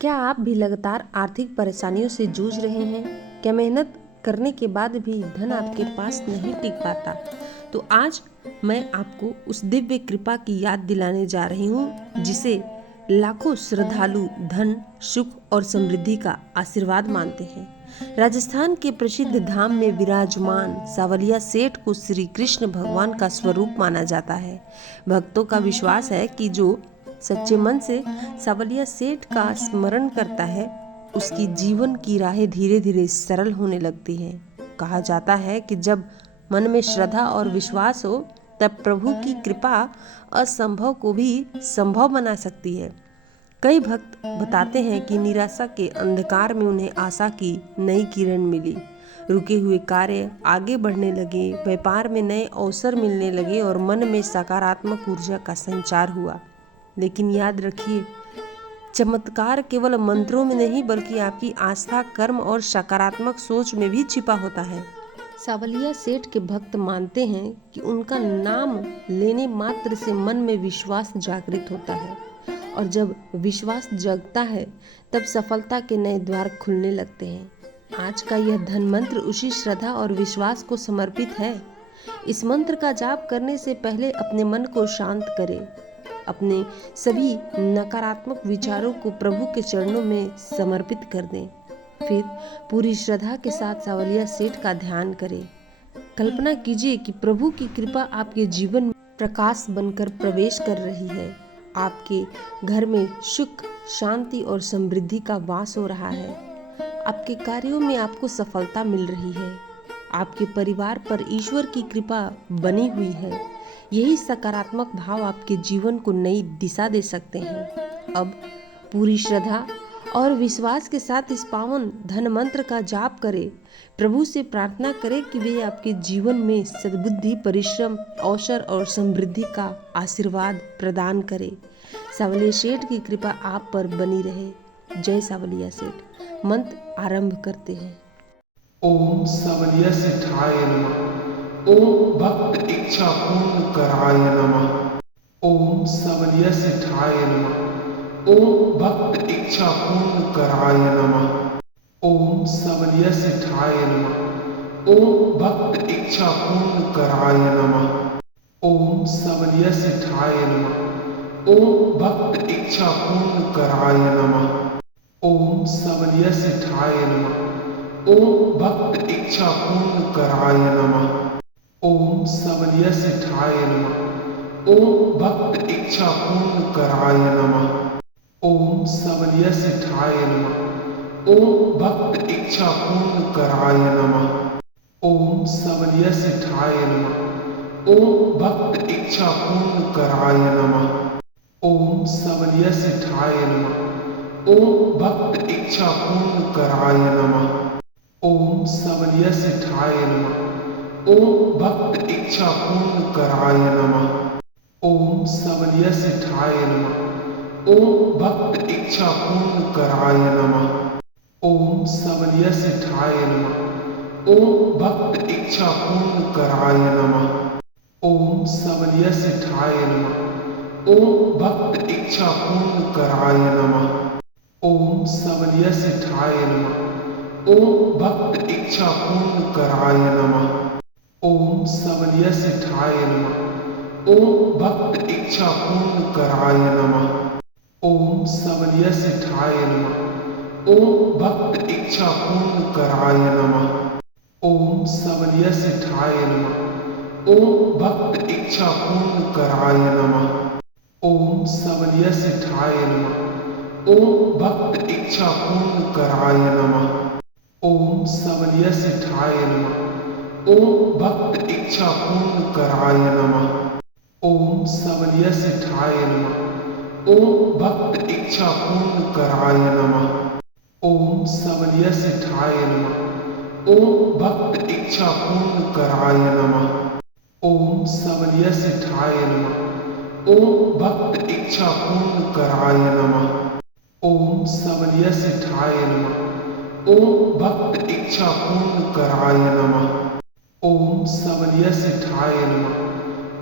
क्या आप भी लगातार आर्थिक परेशानियों से जूझ रहे हैं? क्या मेहनत करने के बाद भी धन आपके पास नहीं टिक पाता? तो आज मैं आपको उस दिव्य कृपा की याद दिलाने जा रही हूँ जिसे लाखों श्रद्धालु धन, सुख और समृद्धि का आशीर्वाद मानते हैं। राजस्थान के प्रसिद्ध धाम में विराजमान सावलिया सेठ को श्री कृष्ण भगवान का स्वरूप माना जाता है। भक्तों का विश्वास है कि जो सच्चे मन से सावलिया सेठ का स्मरण करता है, उसकी जीवन की राहें धीरे धीरे सरल होने लगती हैं। कहा जाता है कि जब मन में श्रद्धा और विश्वास हो, तब प्रभु की कृपा असंभव को भी संभव बना सकती है। कई भक्त बताते हैं कि निराशा के अंधकार में उन्हें आशा की नई किरण मिली। रुके हुए कार्य आगे बढ़ने लगे, व्यापार में नए अवसर मिलने लगे और मन में सकारात्मक ऊर्जा का संचार हुआ। लेकिन याद रखिए, चमत्कार केवल मंत्रों में नहीं बल्कि आपकी आस्था, कर्म और सकारात्मक सोच में भी छिपा होता है। सावलिया सेठ के भक्त मानते हैं कि उनका नाम लेने मात्र से मन में विश्वास जागृत होता है और जब विश्वास जगता है तब सफलता के नए द्वार खुलने लगते हैं। आज का यह धन मंत्र उसी श्रद्धा और विश्वास को समर्पित है। इस मंत्र का जाप करने से पहले अपने मन को शांत करें, अपने सभी नकारात्मक विचारों को प्रभु के चरणों में समर्पित कर दें। फिर पूरी श्रद्धा के साथ सावलिया सेठ का ध्यान करें। कल्पना कीजिए कि प्रभु की कृपा आपके जीवन में प्रकाश बनकर प्रवेश कर रही है। आपके घर में सुख, शांति और समृद्धि का वास हो रहा है। आपके कार्यों में आपको सफलता मिल रही है। आपके परिवार पर ईश्वर की कृपा बनी हुई है। यही सकारात्मक भाव आपके जीवन को नई दिशा दे सकते हैं। अब पूरी श्रद्धा और विश्वास के साथ इस पावन धन मंत्र का जाप करें। प्रभु से प्रार्थना करें कि वे आपके जीवन में सद्बुद्धि, परिश्रम, अवसर और समृद्धि का आशीर्वाद प्रदान करें। सावलिया सेठ की कृपा आप पर बनी रहे। जय सावलिया सेठ। मंत्र आरंभ करते हैं। ओम सावलिया सेठाय नमः। ओम भक्त इच्छा पूर्ण कराय नमः। ओम सावलिया सेठाय नमः। ओम भक्त इच्छा पूर्ण कराय नमः। ओम सावलिया सेठाय नमः। ओम भक्त इच्छा पूर्ण कराय नमः। ओम सावलिया सेठाय नमः। ओम भक्त इच्छा पूर्ण कराय नमः। ओम सावलिया सेठाय नमः। ओम भक्त इच्छा पूर्ण कराय नमः। ओम सावलिया सेठाय नमः। ओम भक्त इच्छा पूर्ण कराय नमः। ओम सावलिया सेठाय नमः। ओम भक्त इच्छा पूर्ण कराय नमः। ओम सावलिया सेठाय नमः। ओम भक्त इच्छा पूर्ण कराय नमः। ओम सावलिया सेठाय नमः। ओम भक्त इच्छा पूर्ण कराय नमः। ओम सावलिया सेठाय नमः। ओम भक्त इच्छा पूर्ण कराय नमः। ओम सावलिया सेठाय नमः। ओम भक्त इच्छा पूर्ण कराय नमः। ओम सावलिया सेठाय नमः। ओम भक्त इच्छा पूर्ण कराय नमः। ओम सावलिया सेठाय नमः। ओम भक्त इच्छा पूर्ण कराय नमः। ओम सावलिया सेठाय नमः। ओम भक्त इच्छा पूर्ण कराय नमः। ओम सावलिया सेठाय नमः। ओम भक्त इच्छा पूर्ण कराय नमः। ओम सावलिया सेठाय नमः। ओम भक्त इच्छा पूर्ण कराय नमः। ओम सावलिया सेठाय नमः। ओम भक्त इच्छा पूर्ण कराय नमः। ओम सावलिया सेठाय नमः। ओम भक्त इच्छा पूर्ण कराय नमः। ओम सावलिया सेठाय नमः। ओम भक्त इच्छा पूर्ण कराय नमः। ओम सावलिया सेठाय नमः। ओम भक्त इच्छा पूर्ण कराय नमः। ओम सावलिया सेठाय नमः। ओम भक्त इच्छा पूर्ण कराय नमः। ओम सावलिया सेठाय नमः। ओम भक्त इच्छा पूर्ण कराय नमः। ओम सावलिया सेठाय नमः। ओम भक्त इच्छा पूर्ण कराय नमः। ओम सावलिया सेठाय नमः।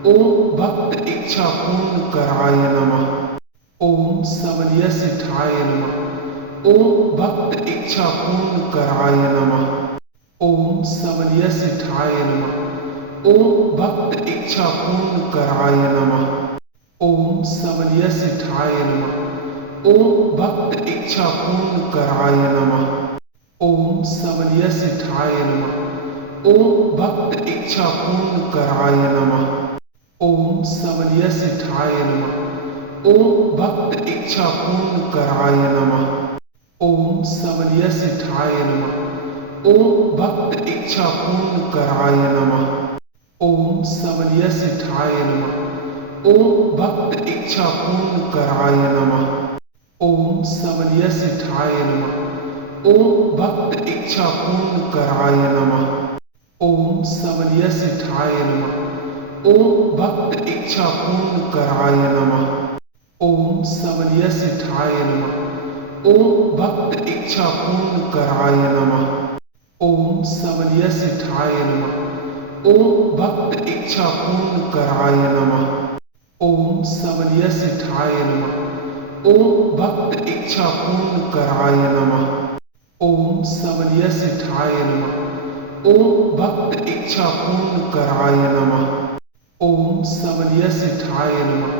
ओम भक्त इच्छा पूर्ण कराय नमः। ओम सावलिया सेठाय नमः। ओम भक्त इच्छा पूर्ण कराय नमः। ओम सवलिया सिद्धाय नमः। ओम भक्त इच्छा पूर्ण कराय नमः। ओम सवलिया सिद्धाय नमः। ओम भक्त इच्छा पूर्ण कराय नमः। ओम सवलिया सिद्धाय नमः। ओम भक्त इच्छा पूर्ण कराय नमः। ओम सवलिया सिद्धाय नमः। ओम भक्त इच्छा पूर्ण कराय नमः। ओम सवलिया सिद्धाय नमः। ओम भक्त इच्छा पूर्ण कराय नमः। ओम सवलिया सिद्धाय नमः। ओम भक्त इच्छा पूर्ण कराय नमः। ओम सवलिया सिद्धाय नमः। ओम भक्त इच्छा पूर्ण कराय नमः। ओम सवलिया सिद्धाय नमः। ओम भक्त इच्छा पूर्ण कराय नमः। ओम सवलिया सिद्धाय नमः। ओम भक्त इच्छा पूर्ण कराय नमः। ओम सवलिया सिद्धाय नमः। ओम भक्त इच्छा पूर्ण कराय नमः। ओम सवलिया सिद्धाय नमः। ओम भक्त इच्छा पूर्ण कराय नमः। ओम सवलिया सिद्धाय नमः। ओम भक्त इच्छा पूर्ण कराय नमः। ओम सवलिया सिद्धाय नमः।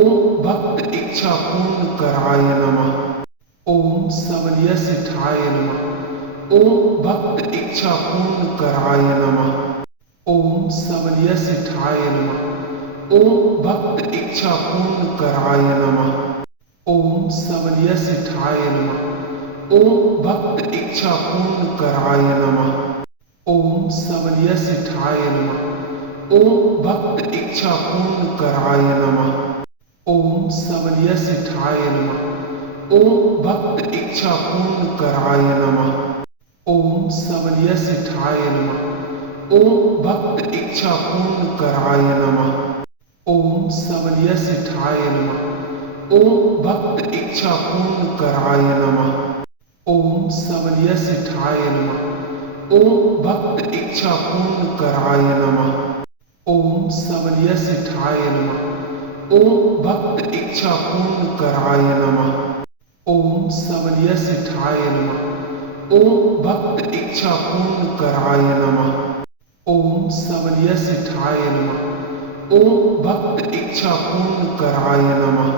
ओम भक्त इच्छा पूर्ण कराय नमः। ओम सवलिया सिद्धाय नमः। ओम भक्त इच्छा पूर्ण कराय नमः। ओम सवलिया सिद्धाय नमः। ओम भक्त इच्छा पूर्ण कराय नमः। ओम सवलिया सिद्धाय नमः। ओम भक्त इच्छा पूर्ण कराय नमः। ओम सवलिया सिद्धाय नमः। ओम भक्त इच्छा पूर्ण कराय नमः। ओम सवलिया सिद्धाय नमः। ओम भक्त इच्छा पूर्ण कराय नमः। ओम सवलिया सिद्धाय नमः। ओम भक्त इच्छा पूर्ण कराय नमः। ओम सवलिया सिद्धाय नमः। ओम भक्त इच्छा पूर्ण कराय नमः। ओम सवलिया सिद्धाय नमः। ओम भक्त इच्छा पूर्ण कराय नमः। ओम सवलिया सिद्धाय नमः। ओम भक्त इच्छा पूर्ण कराय नमः। ओम सवलिया सिद्धाय नमः। ओम भक्त इच्छा पूर्ण कराय नमः। ओम सवलिया सिद्धाय नमः। ओम भक्त इच्छा पूर्ण कराय नमः। ओम सवलिया सिद्धाय नमः। ओम भक्त इच्छा पूर्ण कराय नमः।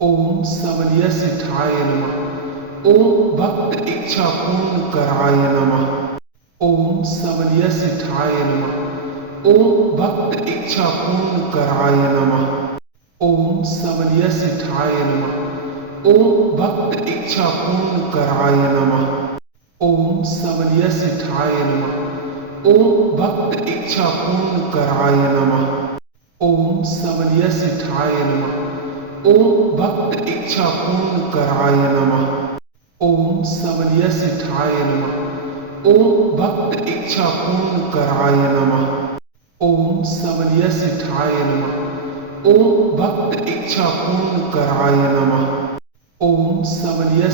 ओम सवलिया सिद्धाय नमः। ओम भक्त इच्छा पूर्ण कराय नमः। ओम सवलिया सिद्धाय नमः। ओम भक्त इच्छा पूर्ण कराय नमः। ओम सवलिया सिद्धाय नमः। ओम भक्त इच्छा पूर्ण कराय नमः। ओम सवलिया सिद्धाय नमः। ओम भक्त इच्छा पूर्ण कराय नमः। ओम सवलिया सिद्धाय नमः। ओम भक्त इच्छा पूर्ण कराय नमः। ओम सवलिया सिद्धाय नमः। ओम भक्त इच्छा पूर्ण कराय नमः। ओम सवलिया सिद्धाय नमः। ओम भक्त इच्छा पूर्ण कराय नमः। ओम सवलिया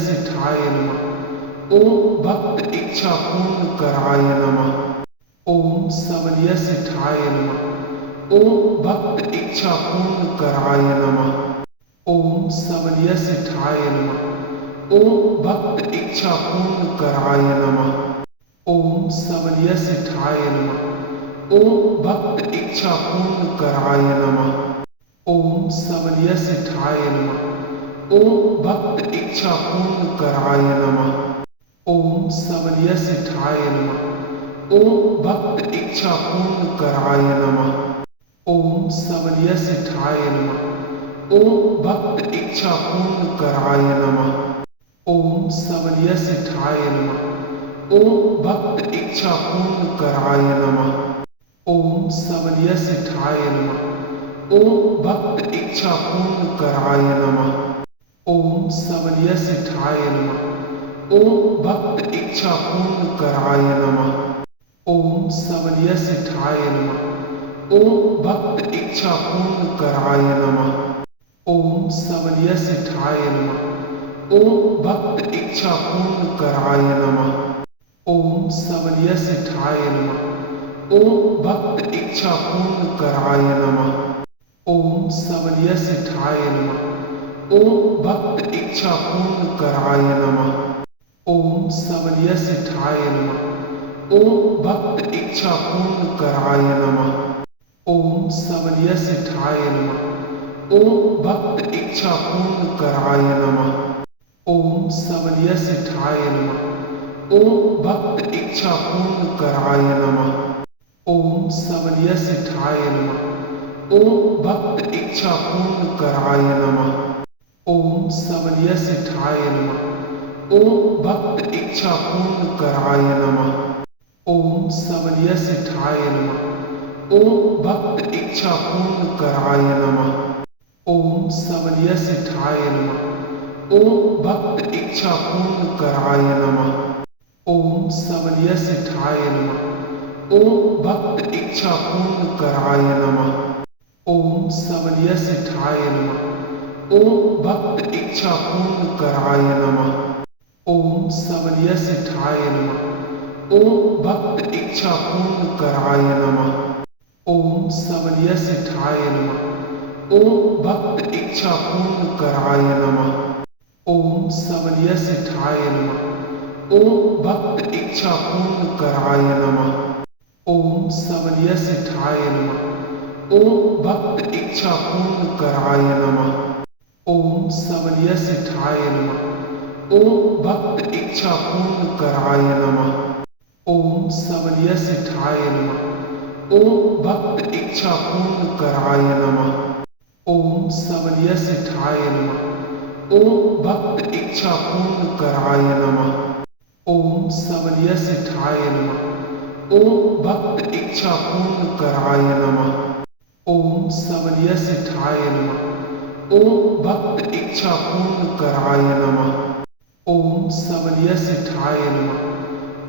सिद्धाय नमः। ओम भक्त इच्छा पूर्ण कराय नमः। ओम सवलिया सिद्धाय नमः। ओम भक्त इच्छा पूर्ण कराय नमः। ओम सवलिया सिद्धाय नमः। ओम भक्त इच्छा पूर्ण कराय नमः। ओम सवलिया सिद्धाय नमः। ओम भक्त इच्छा पूर्ण कराय नमः। ओम सवलिया सिद्धाय नमः। ओम भक्त इच्छा पूर्ण कराय नमः। ओम सवलिया सिद्धाय नमः। ओम भक्त इच्छा पूर्ण कराय नमः। ओम सवलिया सिद्धाय नमः। ओम भक्त इच्छा पूर्ण कराय नमः। ओम सवलिया सिद्धाय नमः। ओम भक्त इच्छा पूर्ण कराय नमः। ओम सवलिया सिद्धाय नमः। ओम भक्त इच्छा पूर्ण कराय नमः। ओम सवलिया सिद्धाय नमः। ओम भक्त इच्छा पूर्ण कराय नमः। ओम सवलिया सिद्धाय नमः। ओम भक्त इच्छा पूर्ण कराय नमः। ओम सवलिया सिद्धाय नमः। ओम भक्त इच्छा पूर्ण कराय नमः। ओम सवलिया सिद्धाय नमः। ओम भक्त इच्छा पूर्ण कराय नमः। ओम सवलिया सिद्धाय नमः। ओम भक्त इच्छा पूर्ण कराय नमः। ओम सवलिया सिद्धाय नमः। ओम भक्त इच्छा पूर्ण कराय नमः। ओम सवलिया सिद्धाय नमः। ओम भक्त इच्छा पूर्ण कराय नमः। ओम सवलिया सिद्धाय नमः। ओम भक्त इच्छा पूर्ण कराय नमः। ओम सवलिया सिद्धाय नमः। ओम भक्त इच्छा पूर्ण कराय नमः। ओम सवलिया सिद्धाय नमः। ओम भक्त इच्छा पूर्ण कराय नमः। ओम सवलिया सिद्धाय नमः। ओम भक्त इच्छा पूर्ण कराय नमः। ओम सवलिया सिद्धाय नमः। ओम भक्त इच्छा पूर्ण कराय नमः। ओम सवलिया सिद्धाय नमः। ओम भक्त इच्छा पूर्ण कराय नमः। ओम सवलिया सिद्धाय नमः। ओम भक्त इच्छा पूर्ण कराय नमः। ओम सवलिया सिद्धाय नमः। ओम भक्त इच्छा पूर्ण कराय नमः। ओम सवलिया सिद्धाय नमः। ओम भक्त इच्छा पूर्ण कराय नमः। ओम सवलिया सिद्धाय नमः। ओम भक्त इच्छा पूर्ण कराय नमः। ओम सवलिया सिद्धाय नमः। ओम भक्त इच्छा पूर्ण कराय नमः। ओम सवलिया सिद्धाय नमः। ओम भक्त इच्छा पूर्ण कराय नमः। ओम सवलिया सिद्धाय नमः। ओम भक्त इच्छा पूर्ण कराय नमः। ओम सवलिया सिद्धाय नमः। ओम भक्त इच्छा पूर्ण कराय नमः। ओम सवलिया सिद्धाय नमः। ओम भक्त इच्छा पूर्ण कराय नमः। ओम सवलिया सिद्धाय नमः। ओम भक्त इच्छा पूर्ण कराय नमः। ओम सवलिया सिद्धाय नमः।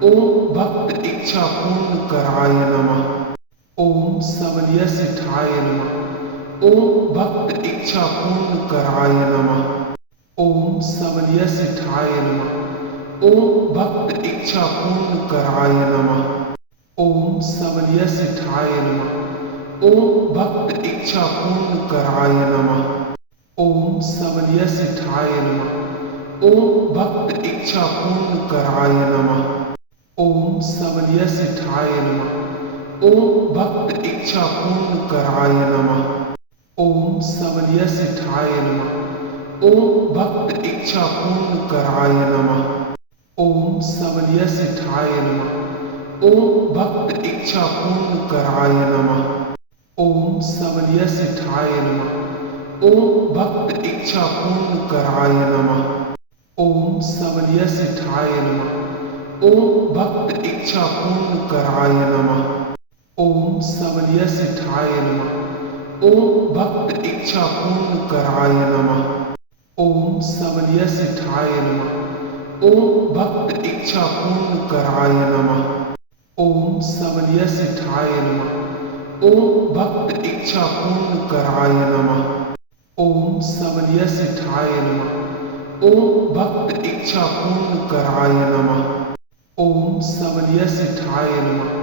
ओम भक्त इच्छा पूर्ण कराय नमः। ओम सवलिया सिद्धाय नमः। ओम भक्त इच्छा पूर्ण कराय नमः। ओम सवलिया सिद्धाय नमः। ओम भक्त इच्छा पूर्ण कराय नमः। ओम सवलिया सिद्धाय नमः। ओम भक्त इच्छा पूर्ण कराय नमः। ओम सवलिया सिद्धाय नमः। ओम भक्त इच्छा पूर्ण कराय नमः। ओम सवलिया सिद्धाय नमः। ओम भक्त इच्छा पूर्ण कराय नमः। ओम सवलिया सिद्धाय नमः। ओम भक्त इच्छा पूर्ण कराय नमः। ओम सवलिया सिद्धाय नमः। ओम भक्त इच्छा पूर्ण कराय नमः। ओम सवलिया सिद्धाय नमः। ओम भक्त इच्छा पूर्ण कराय नमः। ओम सवलिया सिद्धाय नमः। ओम भक्त इच्छा पूर्ण कराय नमः। ओम सवलिया सिद्धाय नमः। ओम भक्त इच्छा पूर्ण कराय नमः। ओम सवलिया सिद्धाय नमः। ओम भक्त इच्छा पूर्ण कराय नमः। ओम सवलिया सिद्धाय नमः। ओम भक्त इच्छा पूर्ण कराय नमः। ओम सवलिया सिद्धाय नमः।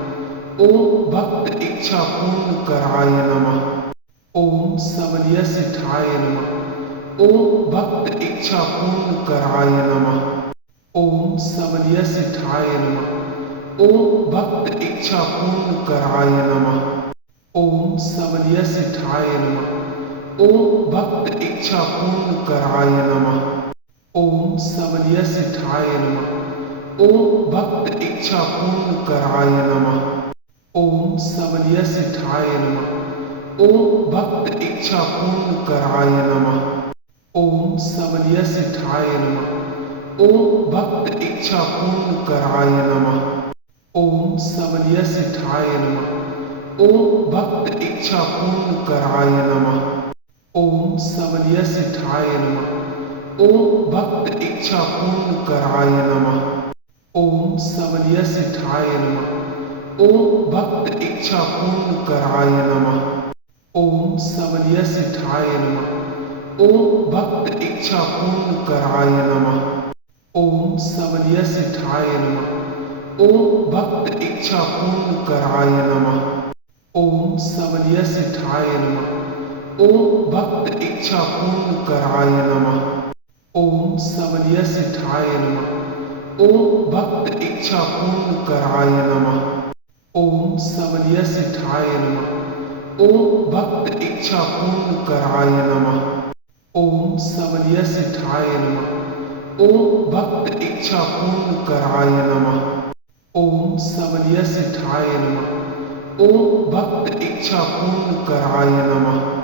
ओम भक्त इच्छा पूर्ण कराय नमः। ओम सवलिया सिद्धाय नमः। ओम भक्त इच्छा पूर्ण कराय नमः। ओम सवलिया सिद्धाय नमः। ओम भक्त इच्छा पूर्ण कराय नमः। ओम सवलिया सिद्धाय नमः। ओम भक्त इच्छा पूर्ण कराय नमः। ओम सवलिया सिद्धाय नमः। ओम भक्त इच्छा पूर्ण कराय नमः। ओम सवलिया सिद्धाय नमः। ओम भक्त इच्छा पूर्ण कराय नमः। ओम सवलिया सिद्धाय नमः। ओम भक्त इच्छा पूर्ण कराय नमः। ओम सवलिया सिद्धाय नमः। ओम भक्त इच्छा पूर्ण कराय नमः। ओम सवलिया सिद्धाय नमः। ओम भक्त इच्छा पूर्ण कराय नमः। ओम सवलिया सिद्धाय नमः। ओम भक्त इच्छा पूर्ण कराय नमः। ओम सवलिया सिद्धाय नमः। ओम भक्त इच्छा पूर्ण कराय नमः। ओम सवलिया सिद्धाय नमः। ओम भक्त इच्छा पूर्ण कराय नमः। ओम सवलिया सिद्धाय नमः। ओम भक्त इच्छा पूर्ण कराय नमः। ओम सवलिया सिद्धाय नमः। ओम भक्त इच्छा पूर्ण कराय नमः। ओम सवलिया सिद्धाय नमः। ओम भक्त इच्छा पूर्ण कराय नमः। ओम सवलिया सिद्धाय नमः। ओम भक्त इच्छा पूर्ण कराय नमः। ओम सवलिया सिद्धाय नमः। ओम भक्त इच्छा पूर्ण कराय नमः।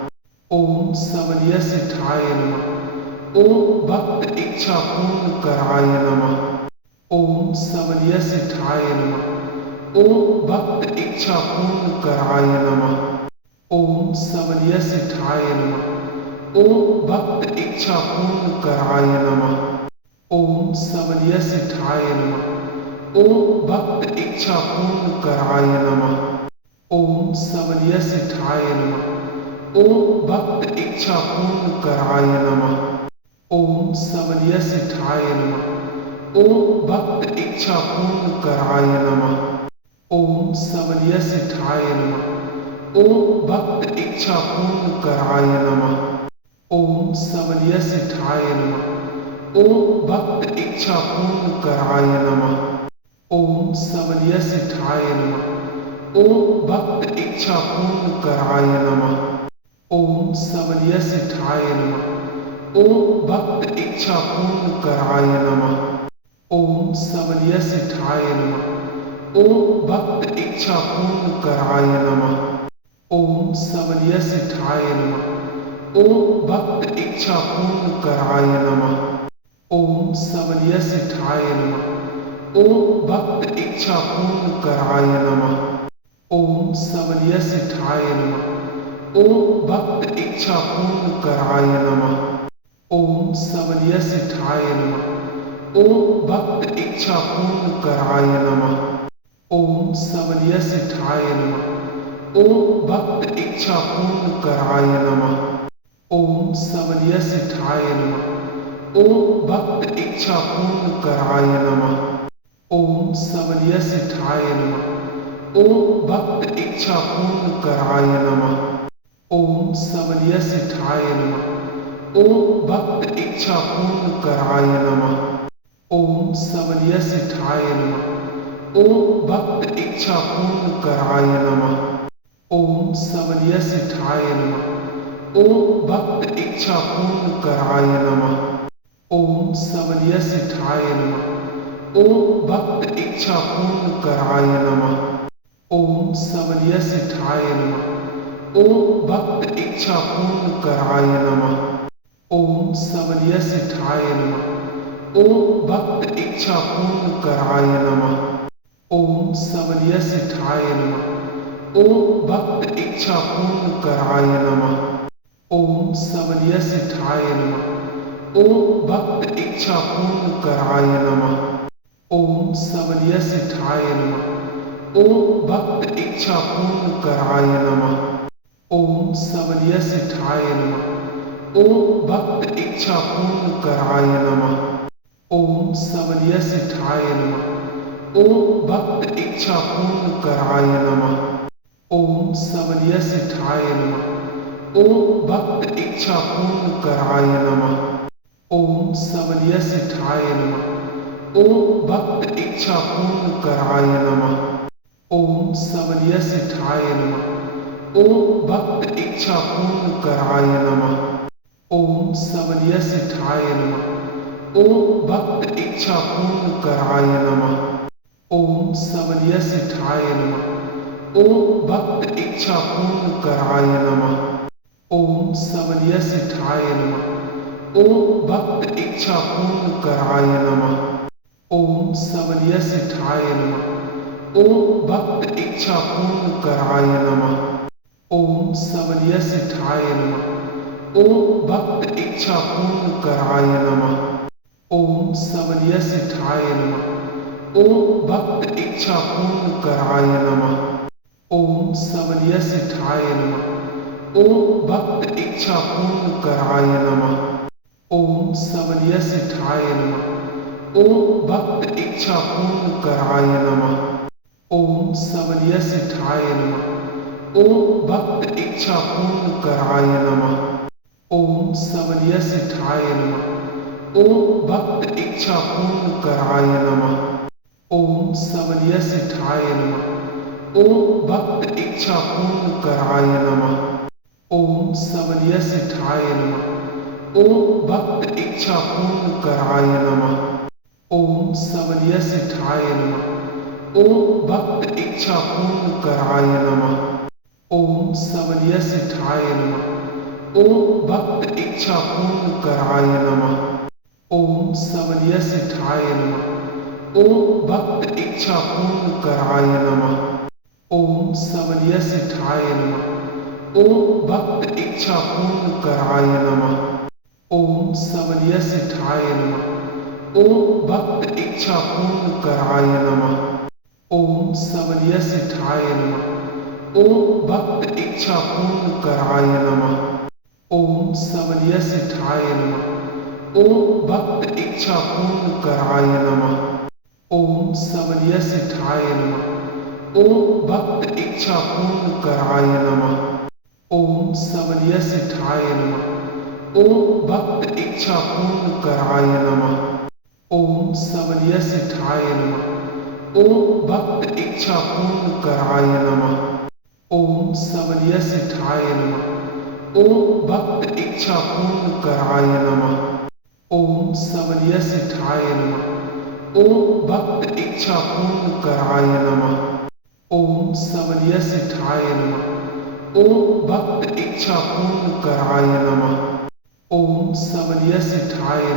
ओम सवलिया सिद्धाय नमः। ओम भक्त इच्छा पूर्ण कराय नमः। ओम सवलिया सिद्धाय नमः। ओम भक्त इच्छा पूर्ण कराय नमः। ओम सवलिया सिद्धाय नमः। ओम भक्त इच्छा पूर्ण कराय नमः। ओम सवलिया सिद्धाय नमः। ओम भक्त इच्छा पूर्ण कराय नमः। ओम सवलिया सिद्धाय नमः। ओम भक्त इच्छा पूर्ण कराय नमः। ओम सवलिया सिद्धाय नमः। ओम भक्त इच्छा पूर्ण कराय नमः। ओम सवलिया सिद्धाय नमः। ओम भक्त इच्छा पूर्ण कराय नमः। ओम सवलिया सिद्धाय नमः। ओम भक्त इच्छा पूर्ण कराय नमः। ओम सवलिया सिद्धाय नमः। ओम भक्त इच्छा पूर्ण कराय नमः। ओम सवलिया सिद्धाय नमः। ओम भक्त इच्छा पूर्ण कराय नमः। ओम सवलिया सिद्धाय नमः। ओम भक्त इच्छा पूर्ण कराय नमः। ओम सवलिया सिद्धाय नमः। ओम भक्त इच्छा पूर्ण कराय नमः। ओम सवलिया सिद्धाय नमः। ओम भक्त इच्छा पूर्ण कराय नमः। ओम सवलिया सिद्धाय नमः। ओम भक्त इच्छा पूर्ण कराय नमः। ओम सवलिया सिद्धाय नमः। ओम भक्त इच्छा पूर्ण कराय नमः। ओम सवलिया सिद्धाय नमः। ओम भक्त इच्छा पूर्ण कराय नमः। ओम सवलिया सिद्धाय नमः। ओम भक्त इच्छा पूर्ण कराय नमः। ओम सवलिया सिद्धाय नमः। ओम भक्त इच्छा पूर्ण कराय नमः। ओम सवलिया सिद्धाय नमः। ओम भक्त इच्छा पूर्ण कराय नमः। ओम सवलिया सिद्धाय नमः। ओम भक्त इच्छा पूर्ण कराय नमः। ओम सवलिया सिद्धाय नमः। ओम भक्त इच्छा पूर्ण कराय नमः। ओम सवलिया सिद्धाय नमः। ओम भक्त इच्छा पूर्ण कराय नमः। ओम सवलिया सिद्धाय नमः। ओम भक्त इच्छा पूर्ण कराय नमः। ओम सवलिया सिद्धाय नमः। ओम भक्त इच्छा पूर्ण कराय नमः। ओम सवलिया सिद्धाय नमः। ओम भक्त इच्छा पूर्ण कराय नमः। ओम सवलिया सिद्धाय नमः। ओम भक्त इच्छा पूर्ण कराय नमः। ओम सवलिया सिद्धाय नमः। ओम भक्त इच्छा पूर्ण कराय नमः। ओम सवलिया सिद्धाय नमः। ओम भक्त इच्छा पूर्ण कराय नमः। ओम सवलिया सिद्धाय नमः। ओम भक्त इच्छा पूर्ण कराय नमः। ओम सवलिया सिद्धाय नमः। ओम भक्त इच्छा पूर्ण कराय नमः। ओम सवलिया सिद्धाय नमः। ओम भक्त इच्छा पूर्ण कराय नमः। ओम सवलिया सिद्धाय नमः। ओम भक्त इच्छा पूर्ण कराय नमः। ओम सवलिया सिद्धाय नमः। ओम भक्त इच्छा पूर्ण कराय नमः। ओम सवलिया सिद्धाय नमः। ओम भक्त इच्छा पूर्ण कराय नमः। ओम सवलिया सिद्धाय नमः। ओम भक्त इच्छा पूर्ण कराय नमः। ओम सवलिया सिद्धाय नमः। ओम भक्त इच्छा पूर्ण कराय नमः। ओम सवलिया सिद्धाय नमः। ओम भक्त इच्छा पूर्ण कराय नमः। ओम सवलिया सिद्धाय नमः। ओम भक्त इच्छा पूर्ण कराय नमः। ओम सवलिया सिद्धाय नमः। ओम भक्त इच्छा पूर्ण कराय नमः। ओम सवलिया सिद्धाय नमः। ओम भक्त इच्छा पूर्ण कराय नमः। ओम सवलिया सिद्धाय नमः। ओम भक्त इच्छा पूर्ण कराय नमः। ओम सवलिया सिद्धाय नमः। ओम भक्त इच्छा पूर्ण कराय नमः। ओम सवलिया सिद्धाय नमः। ओम भक्त इच्छा पूर्ण कराय नमः। ओम सवलिया सिद्धाय नमः। ओम भक्त इच्छा पूर्ण कराय नमः। ओम सवलिया सिद्धाय नमः। ओम भक्त इच्छा पूर्ण कराय नमः। ओम सवलिया सिद्धाय नमः। ओम भक्त इच्छा पूर्ण कराय नमः। ओम सवलिया सिद्धाय नमः। ओम भक्त इच्छा पूर्ण कराय नमः। ओम सवलिया सिद्धाय नमः। ओम भक्त इच्छा पूर्ण कराय नमः। ओम सवलिया सिद्धाय नमः। ओम भक्त इच्छा पूर्ण कराय नमः। ओम सवलिया सिद्धाय नमः। ओम भक्त इच्छा पूर्ण कराय नमः। ओम सवलिया सिद्धाय नमः। ओम भक्त इच्छा पूर्ण कराय नमः। ओम सवलिया सिद्धाय नमः। ओम भक्त इच्छा पूर्ण कराय नमः। ओम सवलिया सिद्धाय नमः। ओम भक्त इच्छा पूर्ण कराय नमः। ओम सवलिया सिद्धाय नमः। ओम भक्त इच्छा पूर्ण कराय नमः। ओम सवलिया सिद्धाय नमः। ओम भक्त इच्छा पूर्ण कराय नमः। ओम सवलिया सिद्धाय नमः। ओम भक्त इच्छा पूर्ण कराय नमः। ओम सवलिया सिद्धाय नमः। ओम भक्त इच्छा पूर्ण कराय नमः। ओम सवलिया सिद्धाय नमः। ओम भक्त इच्छा पूर्ण कराय नमः। ओम सवलिया सिद्धाय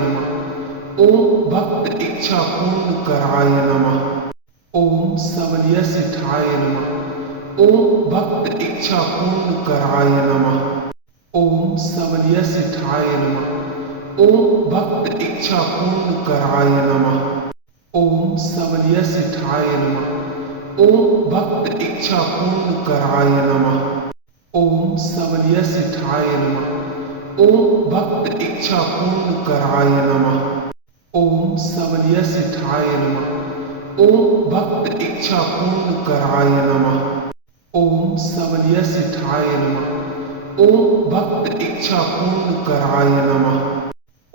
नमः। ओम भक्त इच्छा पूर्ण कराय नमः। ओम सवलिया सिद्धाय नमः। ओम भक्त इच्छा पूर्ण कराय नमः। ओम सवलिया सिद्धाय नमः। ओम भक्त इच्छा पूर्ण कराय नमः। ओम सवलिया सिद्धाय नमः। ओम भक्त इच्छा पूर्ण कराय नमः। ओम सवलिया सिद्धाय नमः। ओम भक्त इच्छा पूर्ण कराय नमः। ओम सवलिया सिद्धाय नमः। ओम भक्त इच्छा पूर्ण कराय नमः। ओम सवलिया सिद्धाय नमः। ओम भक्त इच्छा पूर्ण कराय नमः।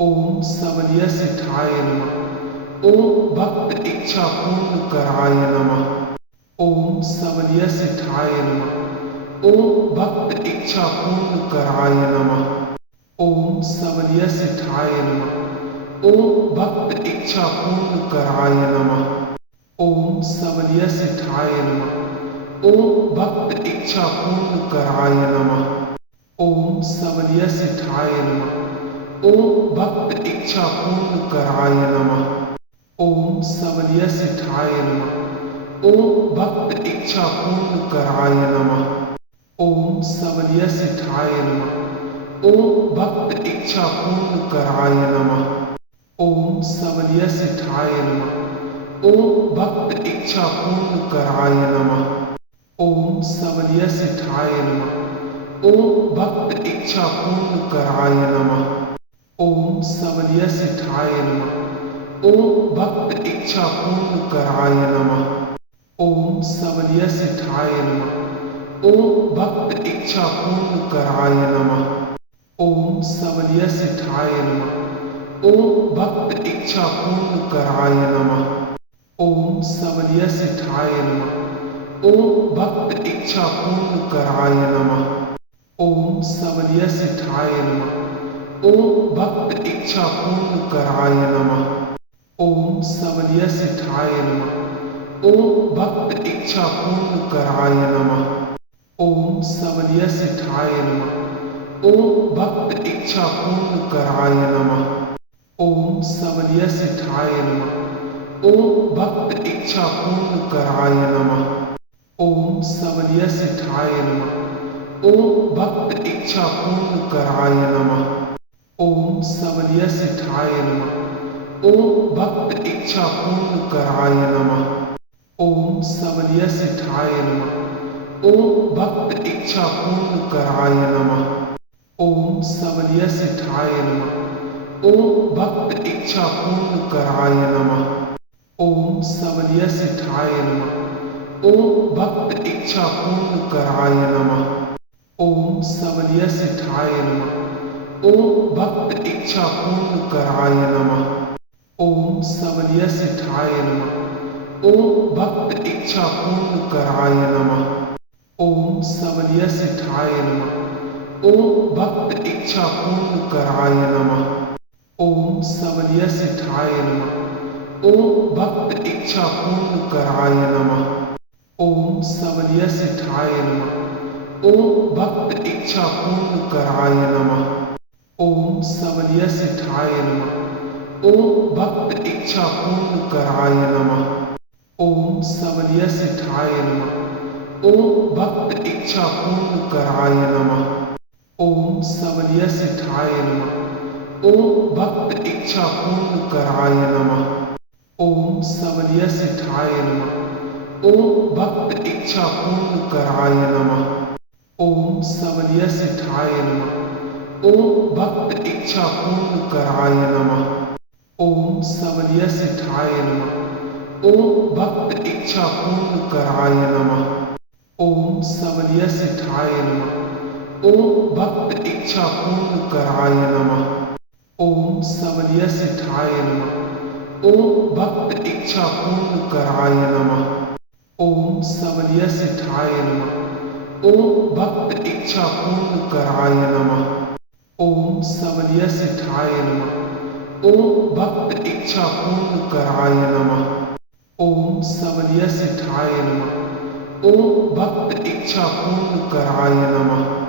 ओम सवलिया सिद्धाय नमः। ओम भक्त इच्छा पूर्ण कराय नमः। ओम सवलिया सिद्धाय नमः। ओम भक्त इच्छा पूर्ण कराय नमः। ओम सवलिया सिद्धाय नमः। ओम भक्त इच्छा पूर्ण कराय नमः। ओम सवलिया सिद्धाय नमः। ओम भक्त इच्छा पूर्ण कराय नमः। ओम सवलिया सिद्धाय नमः। ओम भक्त इच्छा पूर्ण कराय नमः। ओम सवलिया सिद्धाय नमः। ओम भक्त इच्छा पूर्ण कराय नमः। ओम सवलिया सिद्धाय नमः। ओम भक्त इच्छा पूर्ण कराय नमः। ओम सवलिया सिद्धाय नमः। ओम भक्त इच्छा पूर्ण कराय नमः। ओम सवलिया सिद्धाय नमः। ओम भक्त इच्छा पूर्ण कराय नमः। ओम सवलिया सिद्धाय नमः। ओम भक्त इच्छा पूर्ण कराय नमः। ओम सवलिया सिद्धाय नमः। ओम भक्त इच्छा पूर्ण कराय नमः। ओम सवलिया सिद्धाय नमः। ओम भक्त इच्छा पूर्ण कराय नमः। ओम सवलिया सिद्धाय नमः। ओम भक्त इच्छा पूर्ण कराय नमः। ओम सवलिया सिद्धाय नमः। ओम भक्त इच्छा पूर्ण कराय नमः। ओम सवलिया सिद्धाय नमः। ओम भक्त इच्छा पूर्ण कराय नमः। ओम सवलिया सिद्धाय नमः। ओम भक्त इच्छा पूर्ण कराय नमः। ओम सवलिया सिद्धाय नमः। ओम भक्त इच्छा पूर्ण कराय नमः। ओम सवलिया सिद्धाय नमः। ओम भक्त इच्छा पूर्ण कराय नमः। ओम सवलिया सिद्धाय नमः। ओम भक्त इच्छा पूर्ण कराय नमः। ओम सवलिया सिद्धाय नमः। ओम भक्त इच्छा पूर्ण कराय नमः। ओम सवलिया सिद्धाय नमः। ओम भक्त इच्छा पूर्ण कराय नमः। ओम सवलिया सिद्धाय नमः। ओम भक्त इच्छा पूर्ण कराय नमः। ओम सवलिया सिद्धाय नमः। ओम भक्त इच्छा पूर्ण कराय नमः। ओम सवलिया सिद्धाय नमः। ओम भक्त इच्छा पूर्ण कराय नमः। ओम सवलिया सिद्धाय नमः। ओम भक्त इच्छा पूर्ण कराय नमः। ओम सवलिया सिद्धाय नमः। ओम भक्त इच्छा पूर्ण कराय नमः। ओम सवलिया सिद्धाय नमः। ओम भक्त इच्छा पूर्ण कराय नमः। ओम सवलिया सिद्धाय नमः। ओम भक्त इच्छा पूर्ण कराय नमः। ओम सवलिया सिद्धाय नमः। ओम भक्त इच्छा पूर्ण कराय नमः। ओम सवलिया सिद्धाय नमः। ओम भक्त इच्छा पूर्ण कराय नमः। ओम सवलिया सिद्धाय नमः। ओम भक्त इच्छा पूर्ण कराय नमः। ओम सवलिया सिद्धाय नमः। ओम भक्त इच्छा पूर्ण कराय नमः। ओम सवलिया सिद्धाय नमः। ओम भक्त इच्छा पूर्ण कराय नमः। ओम सवलिया सिद्धाय नमः। ओम भक्त इच्छा पूर्ण कराय नमः। ओम सवलिया सिद्धाय नमः। ओम भक्त इच्छा पूर्ण कराय नमः। ओम सवलिया सिद्धाय नमः। ओम भक्त इच्छा पूर्ण कराय नमः। ओम सवलिया सिद्धाय नमः। ओम भक्त इच्छा पूर्ण कराय नमः।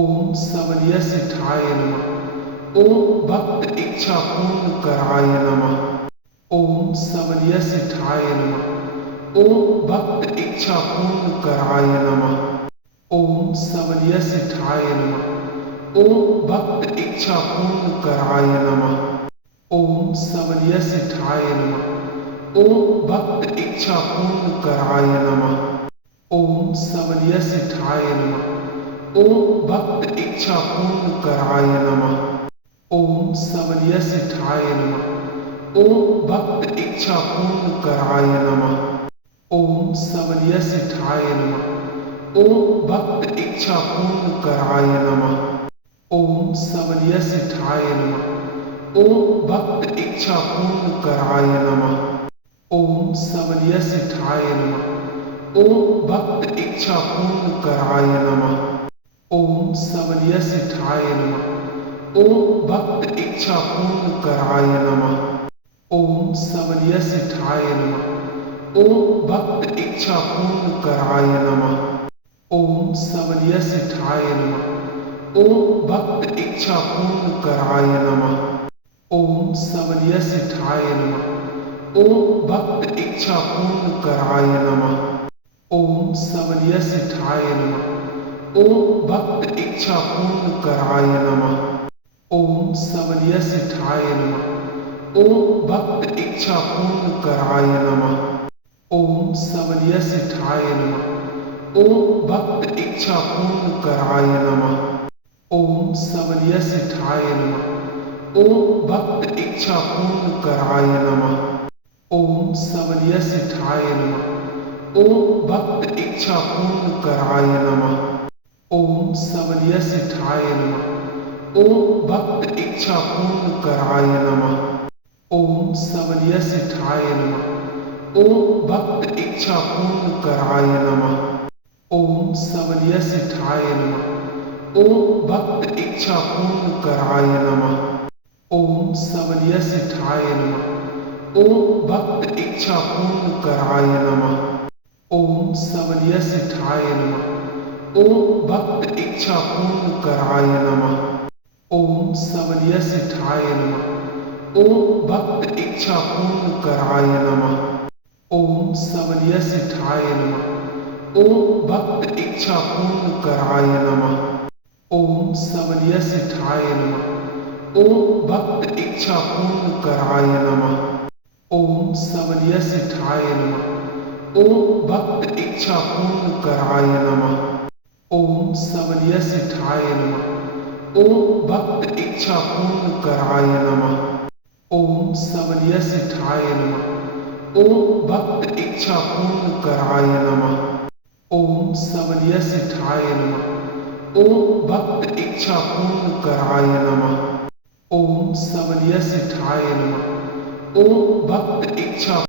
ओम सवलिया सिद्धाय नमः। ओम भक्त इच्छा पूर्ण कराय नमः। ओम सवलिया सिद्धाय नमः। ओम भक्त इच्छा पूर्ण कराय नमः। ओम सवलिया सिद्धाय नमः। ओम भक्त इच्छा पूर्ण कराय नमः। ओम सवलिया सिद्धाय नमः। ओम भक्त इच्छा पूर्ण कराय नमः। ओम सवलिया सिद्धाय नमः। ओम भक्त इच्छा पूर्ण कराय नमः। ओम सवलिया सिद्धाय नमः। ओम भक्त इच्छा पूर्ण कराय नमः। ओम सवलिया सिद्धाय नमः। ओम भक्त इच्छा पूर्ण कराय नमः। ओम सवलिया सिद्धाय नमः। ओम भक्त इच्छा पूर्ण कराय नमः। ओम सवलिया सिद्धाय नमः। ओम भक्त इच्छा पूर्ण कराय नमः। ओम सवलिया सिद्धाय नमः। ओम भक्त इच्छा पूर्ण कराय नमः। ओम सवलिया सिद्धाय नमः। ओम भक्त इच्छा पूर्ण कराय नमः। ओम सवलिया सिद्धाय नमः। ओम भक्त इच्छा पूर्ण कराय नमः। ओम सवलिया सिद्धाय नमः। ओम भक्त इच्छा पूर्ण कराय नमः। ओम सवलिया सिद्धाय नमः। ओम भक्त इच्छा पूर्ण कराय नमः। ओम सवलिया सिद्धाय नमः। ओम भक्त इच्छा पूर्ण कराय नमः। ओम सवलिया सिद्धाय नमः। ओम भक्त इच्छा पूर्ण कराय नमः। ओम सवलिया सिद्धाय नमः। ओम भक्त इच्छा पूर्ण कराय नमः। ओम सवलिया सिद्धाय नमः। ओम भक्त इच्छा पूर्ण कराय नमः। ओम सवलिया सिद्धाय नमः। ओम भक्त इच्छा पूर्ण कराय नमः। ओम सवलिया सिद्धाय नमः। ओम भक्त इच्छा पूर्ण कराय नमः। ओम सवलिया सिद्धाय नमः। ओम भक्त इच्छा पूर्ण कराय नमः। ओम सवलिया सिद्धाय नमः। ओम भक्त इच्छा पूर्ण कराय नमः। ओम सवलिया सिद्धाय नमः। ओम भक्त इच्छा पूर्ण कराय नमः। ओम सवलिया सिद्धाय नमः। ओम भक्त इच्छा पूर्ण कराय नमः। ओम सवलिया सिद्धाय नमः। ओम भक्त इच्छा पूर्ण कराय नमः। ओम सवलिया सिद्धाय नमः। ओम भक्त इच्छा पूर्ण कराय नमः। ओम सवलिया सिद्धाय नमः। ओम भक्त इच्छा पूर्ण कराय नमः। ओम सवलिया सिद्धाय नमः। ओम भक्त इच्छा पूर्ण कराय नमः। ओम सवलिया सिद्धाय नमः। ओम भक्त इच्छा पूर्ण कराय नमः। ओम सवलिया सिठाय नमः। ओम भक्त इच्छा पूर्ण कराय नमः। ओम सवलिया सिठाय नमः। ओम भक्त इच्छा